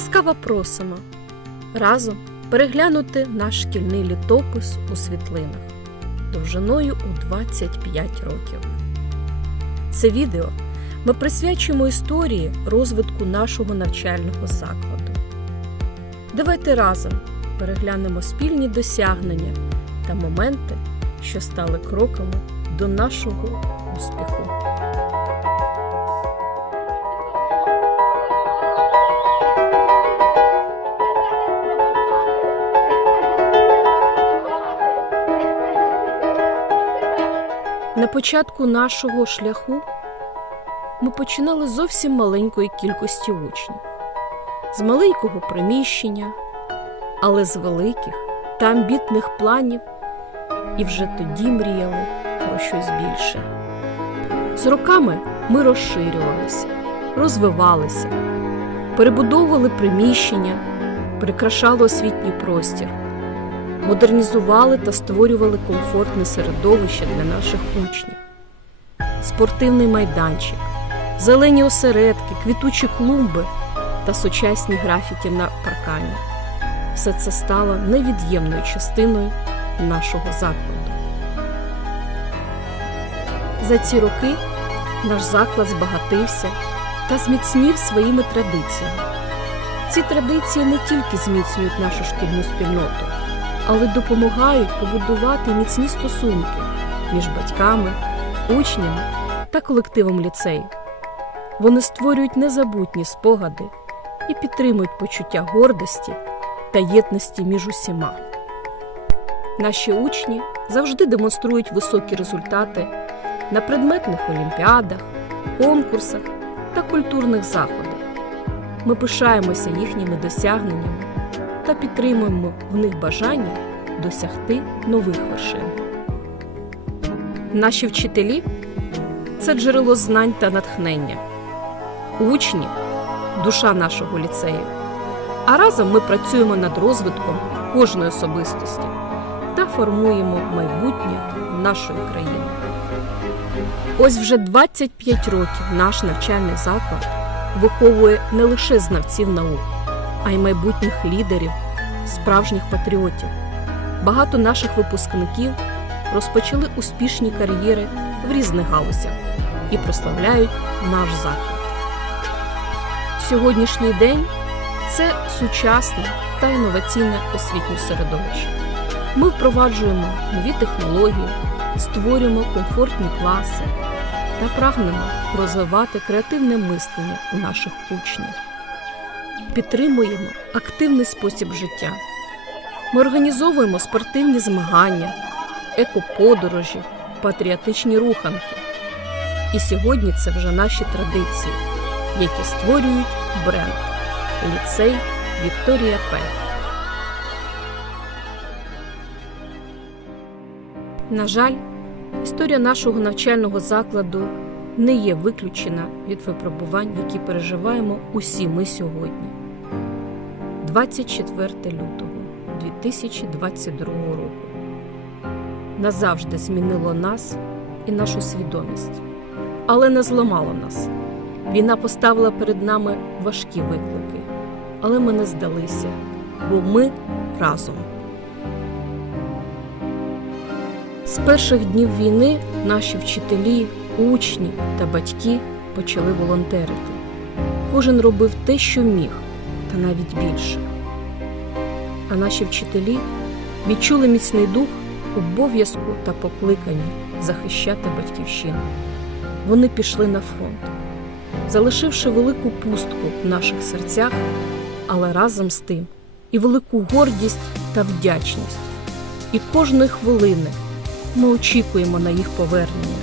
Ласкаво просимо разом переглянути наш шкільний літопис у світлинах довжиною у 25 років. Це відео ми присвячуємо історії розвитку нашого навчального закладу. Давайте разом переглянемо спільні досягнення та моменти, що стали кроками до нашого успіху. На початку нашого шляху ми починали з зовсім маленької кількості учнів, з маленького приміщення, але з великих та амбітних планів, і вже тоді мріяли про щось більше. З роками ми розширювалися, розвивалися, перебудовували приміщення, прикрашали освітній простір, модернізували та створювали комфортне середовище для наших учнів, спортивний майданчик, зелені осередки, квітучі клумби та сучасні графіки на паркані. Все це стало невід'ємною частиною нашого закладу. За ці роки наш заклад збагатився та зміцнів своїми традиціями. Ці традиції не тільки зміцнюють нашу шкільну спільноту, але допомагають побудувати міцні стосунки між батьками, учнями та колективом ліцею. Вони створюють незабутні спогади і підтримують почуття гордості та єдності між усіма. Наші учні завжди демонструють високі результати на предметних олімпіадах, конкурсах та культурних заходах. Ми пишаємося їхніми досягненнями та підтримуємо в них бажання досягти нових вершин. Наші вчителі це джерело знань та натхнення, учні душа нашого ліцею. А разом ми працюємо над розвитком кожної особистості та формуємо майбутнє нашої країни. Ось вже 25 років наш навчальний заклад виховує не лише знавців наук, а й майбутніх лідерів, справжніх патріотів. Багато наших випускників розпочали успішні кар'єри в різних галузях і прославляють наш заклад. Сьогоднішній день це сучасне та інноваційне освітнє середовище. Ми впроваджуємо нові технології, створюємо комфортні класи та прагнемо розвивати креативне мислення у наших учнів. Підтримуємо активний спосіб життя. Ми організовуємо спортивні змагання, екоподорожі, патріотичні руханки. І сьогодні це вже наші традиції, які створюють бренд ліцей Вікторія П. На жаль, історія нашого навчального закладу не є виключена від випробувань, які переживаємо усі ми сьогодні. 24 лютого 2022 року назавжди змінило нас і нашу свідомість, але не зламало нас. Війна поставила перед нами важкі виклики, але ми не здалися, бо ми разом. З перших днів війни наші вчителі, учні та батьки почали волонтерити. Кожен робив те, що міг, та навіть більше. А наші вчителі відчули міцний дух обов'язку та покликання захищати батьківщину. Вони пішли на фронт, залишивши велику пустку в наших серцях, але разом з тим і велику гордість та вдячність. І кожної хвилини ми очікуємо на їх повернення,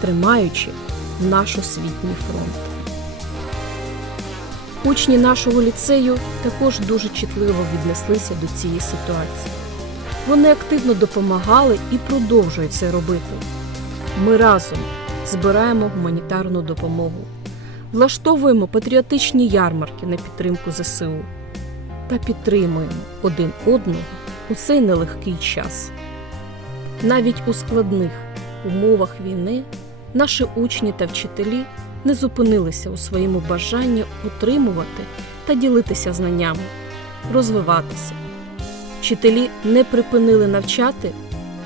тримаючи наш освітній фронт. Учні нашого ліцею також дуже чутливо віднеслися до цієї ситуації. Вони активно допомагали і продовжують це робити. Ми разом збираємо гуманітарну допомогу, влаштовуємо патріотичні ярмарки на підтримку ЗСУ та підтримуємо один одного у цей нелегкий час. Навіть у складних умовах війни наші учні та вчителі не зупинилися у своєму бажанні утримувати та ділитися знаннями, розвиватися. Вчителі не припинили навчати,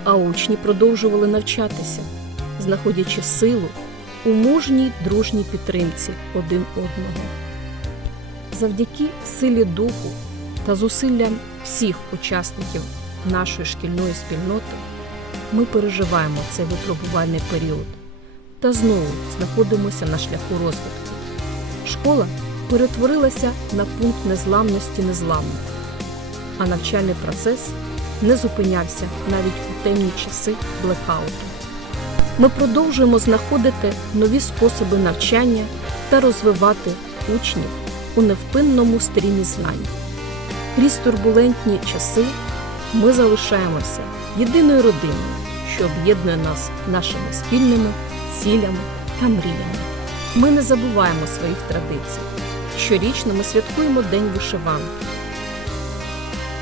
а учні продовжували навчатися, знаходячи силу у мужній дружній підтримці один одного. Завдяки силі духу та зусиллям всіх учасників нашої шкільної спільноти ми переживаємо цей випробувальний період та знову знаходимося на шляху розвитку. Школа перетворилася на пункт незламності незламних, а навчальний процес не зупинявся навіть у темні часи блекауту. Ми продовжуємо знаходити нові способи навчання та розвивати учнів у невпинному стрімі знань. Крізь турбулентні часи ми залишаємося єдиною родиною, що об'єднує нас нашими спільними цілями та мріями. Ми не забуваємо своїх традицій. Щорічно ми святкуємо День вишиванки.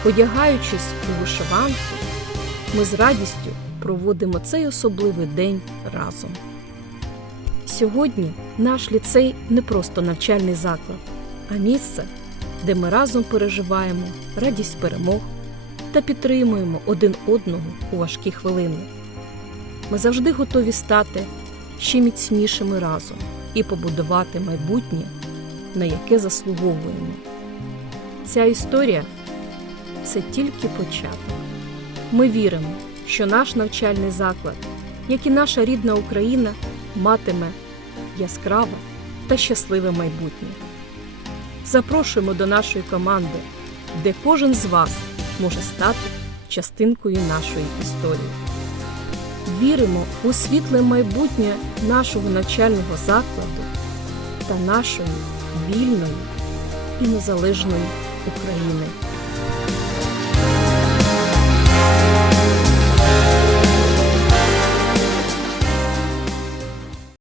Одягаючись у вишиванку, ми з радістю проводимо цей особливий день разом. Сьогодні наш ліцей не просто навчальний заклад, а місце, де ми разом переживаємо радість перемог та підтримуємо один одного у важкі хвилини. Ми завжди готові стати ще міцнішими разом і побудувати майбутнє, на яке заслуговуємо. Ця історія це тільки початок. Ми віримо, що наш навчальний заклад, як і наша рідна Україна, матиме яскраве та щасливе майбутнє. Запрошуємо до нашої команди, де кожен з вас може стати частинкою нашої історії. Віримо у світле майбутнє нашого навчального закладу та нашої вільної і незалежної України.